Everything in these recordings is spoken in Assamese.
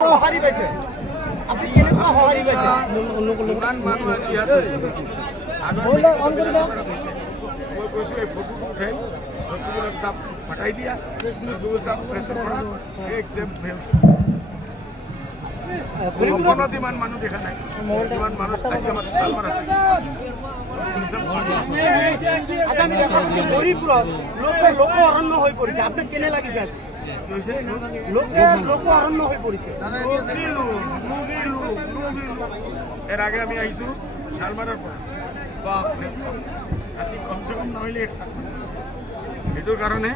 সঁহাৰি পাইছে আপুনি কেনেকুৱা সঁহাৰি পাইছে ইমান মানুহ আজি ইয়াত হৈছে মই কৈছোঁ এই ফটোটো উঠাই ৰকিবুল চাপ হটাই দিয়া ৰকিবুল চাপ প্ৰেছৰ কৰা একদম জীৱনত ইমান মানুহ দেখা নাই ইমান মানুহ আজি আমাৰ চালমাৰা হৰিপুৰত লোক অৰণ্য হৈ পৰিছে আপোনাক কেনে লাগিছে লোক অৰণ্য হৈ পৰিছে এৰ আগে আমি আহিছোঁ চালমাৰাৰ পৰা বাপৰে ৰাতি কমচে কম নহ'লে সেইটোৰ কাৰণে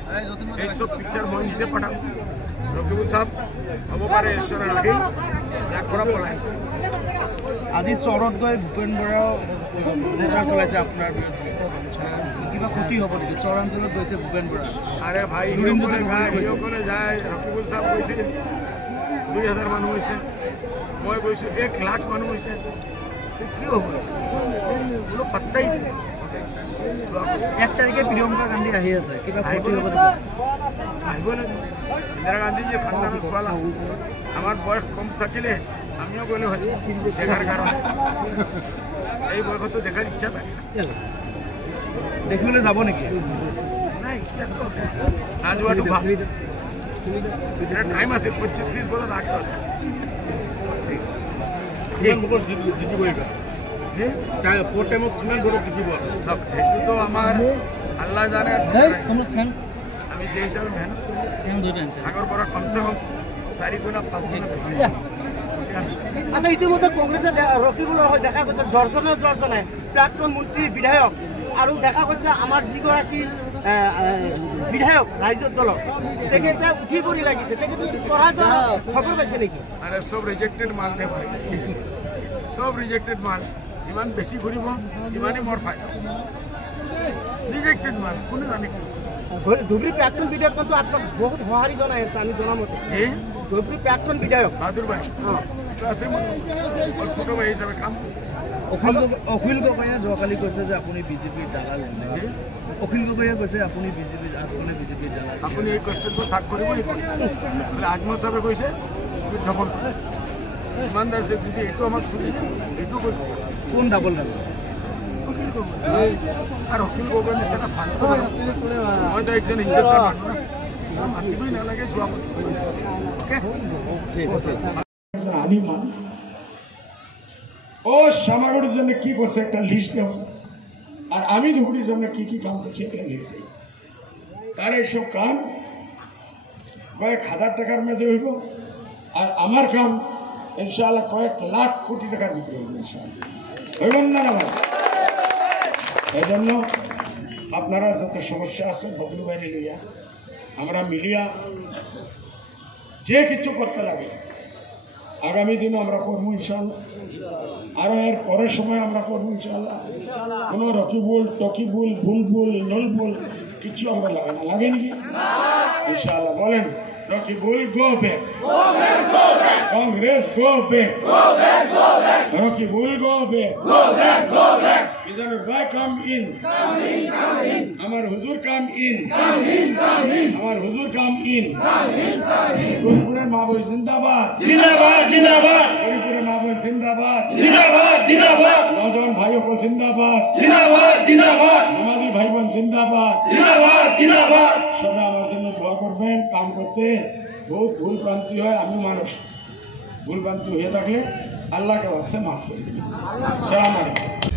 এই চব পিকচাৰ মই নিজে পঠাম ৰকিবুল চাপ হ'ব পাৰে ঈশ্বৰৰ আগেই ইয়াৰ পৰা পলাই আজি চৰত গৈ ভূপেন বৰাও প্ৰচাৰ চলাইছে আপোনাৰ কিবা ক্ষতি হ'ব নেকি চৰাঞ্চলত গৈছে ভূপেন বৰা আৰে ভাই হিসকলে যায় ৰকিবুল চাপ গৈছে 2000 মানুহ হৈছে মই গৈছোঁ 1 লাখ মানুহ হৈছে কি হ'ব কোনো পাত্তাই নাই 1 তাৰিখে প্ৰিয়ংকা গান্ধী আহি আছে কিবা ক্ষতি হ'ব আহিব লাগে ইন্দিৰা গান্ধী যে খানদানৰ ছোৱালী আমাৰ বয়স কম থাকিলে আমিও গ'লে হয় দেখাৰ কাৰণে এই বয়সতো দেখাৰ ইচ্ছা থাকে দেখিবলৈ যাব নেকি নাই না যোৱাটো ভাল টাইম আছে 25-30 বছৰ আগে সেইটোতো আমাৰ আল্লাহ জানে আমি সেই হিচাপে মেহনত আগৰ পৰা কমচে কম 4 গুণা 5 গুণা বেছি আচ্ছা ইতিমধ্যে কংগ্ৰেছে ৰকিবুলৰ হৈ দেখা গৈছে দৰ্জনে প্ৰাক্তন মন্ত্ৰী বিধায়ক আৰু দেখা গৈছে আমাৰ যিগৰাকী বিধায়ক ৰাজ্যৰ দলৰ তেখেতে উঠি পৰি লাগিছে তেখেতে পৰাজয় খবৰ পাইছে নেকি আৰে সব ৰিজেক্টেড মাল দে ভাই সব ৰিজেক্টেড মাল যিমান বেছি ঘূৰিব সিমানেই মোৰ ফাইদা ৰিজেক্টেড মাল কোনে জানে ধুবুৰী প্ৰাক্তন বিধায়কটো আপোনাক বহুত সঁহাৰি জনাই আছে আমি জনামতে ধুবুৰী প্ৰাক্তন বিধায়ক বাহাদুৰ ভাই আছে মোৰ ছোট ভাই হিচাপে কাম অখিল গগৈয়ে যোৱাকালি কৈছে যে আপুনি বিজেপিৰ দালাল অখিল গগৈয়ে কৈছে আপুনি বিজেপিৰ দালাল আপুনি এই কষ্টটো থাক কৰিবই আজমল চাহে কৈছে ডাবল ইমানদাৰ যে যদি এইটো আমাক খুজিছে এইটো কৰিব কোন ডাবল অখিল গগৈ আৰু অখিল গগৈৰ নিচিনা ফাল্টু মইতো একজন ইজ্জতদাৰ মানুহ না মাতিবই নালাগে যোৱা আলিমান ও শ্যামাগুড়ির জন্য কি করছে একটা লিস্ট দেব আর আমি ধুবুরির জন্য কি কি কাম করছি একটা লিস্ট দেব তার এইসব কাম কয়েক হাজার টাকার মধ্যে হইব আর আমার কাম ইনশাআল্লাহ কয়েক লাখ কোটি টাকার ভিতরে হইব ইনশাআল্লাহ হইব না না ভাই এই জন্য আপনারা যত সমস্যা আছে বদলু বাইরে লইয়া আমরা মিলিয়া যে কিছু করতে লাগে আগামী দিনে আমরা করবো ইনশাআল্লাহ আর এর পরের সময় আমরা করবো ইনশাআল্লাহ কোনো রকিবুল টকিবুল বুলবুল নলবুল কিছু আমরা লাগে না লাগে নাকি ইনশাআল্লাহ বলেন Rakibul go back Congress go back Rakibul go back either ভাই কাম ইন আমার হুজুর কাম ইন আমার হুজুর কাম ইন গরিপুরের মা বই জিন্দাবাদ জিন্দাবাদ জিন্দাবাদ গরিপুরের মা বই জিন্দাবাদ জিন্দাবাদ জিন্দাবাদ নওজওয়ান ভাইও কো জিন্দাবাদ জিন্দাবাদ জিন্দাবাদ নামাজি ভাই বোন জিন্দাবাদ জিন্দাবাদ জিন্দাবাদ সবাই আমার জন্য দোয়া করবেন কাম করতে বহুত ভুল ভ্রান্তি হয় আমি মানুষ ভুল ভ্রান্তি হয়ে থাকলে আল্লাহকে বাস্তে মাফ করে দিবেন আসসালামু আলাইকুম